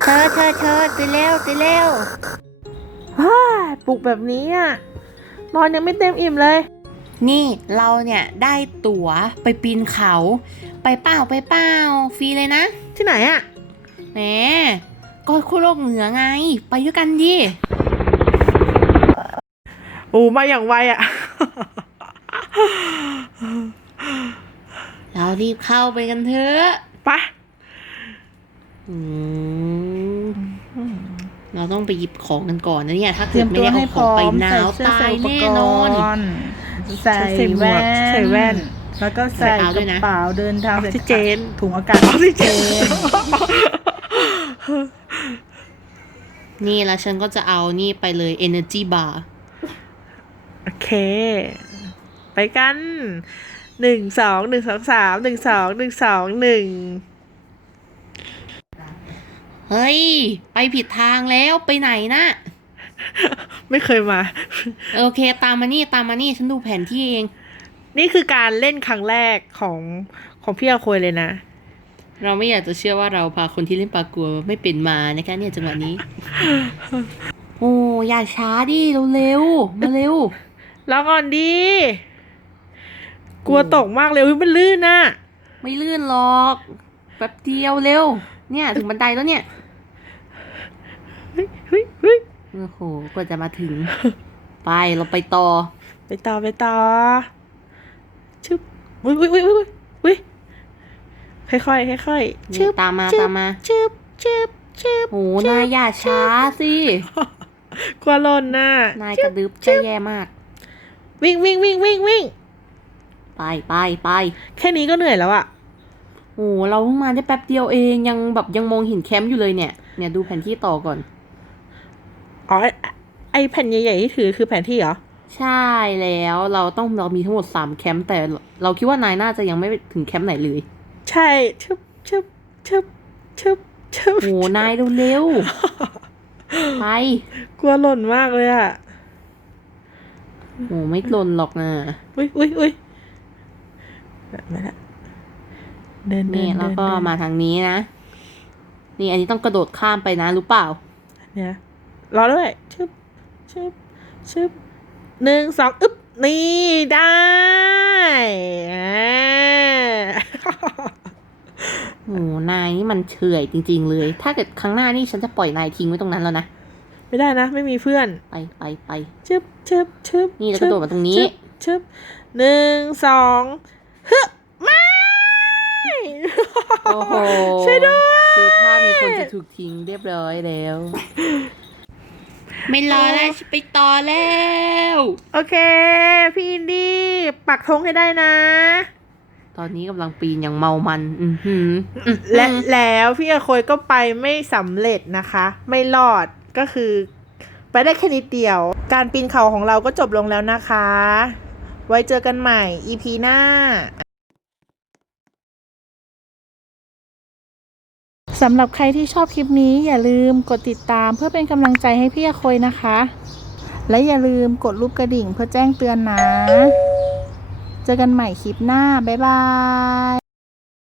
เธอเธอเธอตื่นเร็วตื่นเร็วฮ่าปลุกแบบนี้อะนอนยังไม่เต็มอิ่มเลย นี่เราเนี่ยได้ตั๋วไปปีนเขา ไปเปล่าไปเปล่าฟรีเลยนะ ที่ไหนอะแหมก็คู่โลกเหนือไง ไปด้วยกันดิโอ้มาอย่างไวอะ เรารีบเข้าไปกันเถอะ ไปะอืม เราต้องไปหยิบของกันก่อนนะเนี่ย ถ้าเตรีเกิยดมไม่ตัวได้ให้เอาขพองร้อไปมหนาใส่วเสื้อตาใส่ยอุปแน่กนอนรณ์ใส่แว่นใส่แว่น แล้วก็ใส่ใส่เอากด้วยระนะเป๋าเดินทางออกซิเจนถุงอากาศออกซิเจนนี่แล้วฉันก็จะเอานี่ไปเลย energy bar โอเค ไปกันหนึ่งสองหนึ่งสองสามหนึ่งสองหนึ่งสองหนึ่ง เฮ้ย ไปผิดทางแล้วไปไหนนะ ไม่เคยมา โอเค ตามมานี่ตามมานี่ฉันดูแผนที่เอง นี่คือการเล่นครั้งแรกของของพี่อาโคยเลยนะ เราไม่อยากจะเชื่อว่าเราพาคนที่เล่นปลากัวไม่เป็นมานะคะเนี่ยจังหวะนี้ โอ้อย่าช้าดิเร็วๆมาเร็วแล้วก่อนดีกลัวตกมากเลยอุ๊ยมันลื่นน่ะ ไม่ลื่นหรอก แป๊บเดียวเร็ว เนี่ย ถึงบันไดแล้วเนี่ย เฮ้ยเฮ้ยเฮ้ย โอ้โหกว่าจะมาถึง ไปเราไปต่อ ไปต่อไปต่อชึบอุ้ยอุ้ยอุ้ยอุ้ยอุ้ยค่อยค่อยค่อยค่อยๆนี่ชึบตามมาชึบตามมาชึบชึบชึบโอ้นายอย่าช้าสิกลัวหล่นน่ะนายกระดึบจะแย่มาก วิ่งวิ่งวิ่งวิ่งวิ่งไปไปไปแค่นี้ก็เหนื่อยแล้วอะโอ้เราเพิ่งมาได้แป๊บเดียวเองยังแบบยังมองเห็นแคมป์อยู่เลยเนี่ย เนี่ยดูแผนที่ต่อก่อน อ๋อไอ้ไอแผ่นใหญ่ๆที่ถือคือแผนที่เหรอ ใช่แล้วเราต้องเรามีทั้งหมดสามแคมป์แต่เราคิดว่านายน่าจะยังไม่ถึงแคมป์ไหนเลย ใช่ชึบชึบชึบชึบชึบโอ้นายเร็วๆไปกลัวหล่นมากเลยอะโอ้ไม่หล่นหรอกนะอุ้ยอุ้ยอุ้ยมาละเดินเดินี่นแล้วก็เดินมาทางนี้นะ นี่อันนี้ต้องกระโดดข้ามไปนะ รู้เปล่า เนี่ย รอด้วยชึบชึบชึบหนึ่งสองอึ๊บนี่ได้อ่าโอ้นายนี่มันเฉื่อยจริง ๆ เลย ถ้าเกิดครั้งหน้านี่ฉันจะปล่อยนายทิ้งไว้ตรงนั้นแล้วนะ ไม่ได้นะ ไม่มีเพื่อน ไปไปไปชึบชึบชึบนี่แล้วกระโดดมาตรงนี้ ชึบชึบหนึ่งสองฮึบไม่โอ้โหช่วยด้วย คือถ้ามีคนจะถูกทิ้งเรียบร้อยแล้ว ไม่รอแล้วฉันไปต่อแล้ว โอเค พี่อินดี้ปักธงให้ได้นะ ตอนนี้กำลังปีนอย่างเมามันอือหืออื้อหือและแล้วพี่อาโคยก็ไปไม่สำเร็จนะคะ ไม่รอดก็คือ ไปได้แค่นิดเดียว การปีนเขาของเราก็จบลงแล้วนะคะ ไว้เจอกันใหม่ EP หน้า สำหรับใครที่ชอบคลิปนี้อย่าลืมกดติดตามเพื่อเป็นกำลังใจให้พี่อโคยนะคะ และอย่าลืมกดรูปกระดิ่งเพื่อแจ้งเตือนนะ เจอกันใหม่คลิปหน้า บ๊ายบาย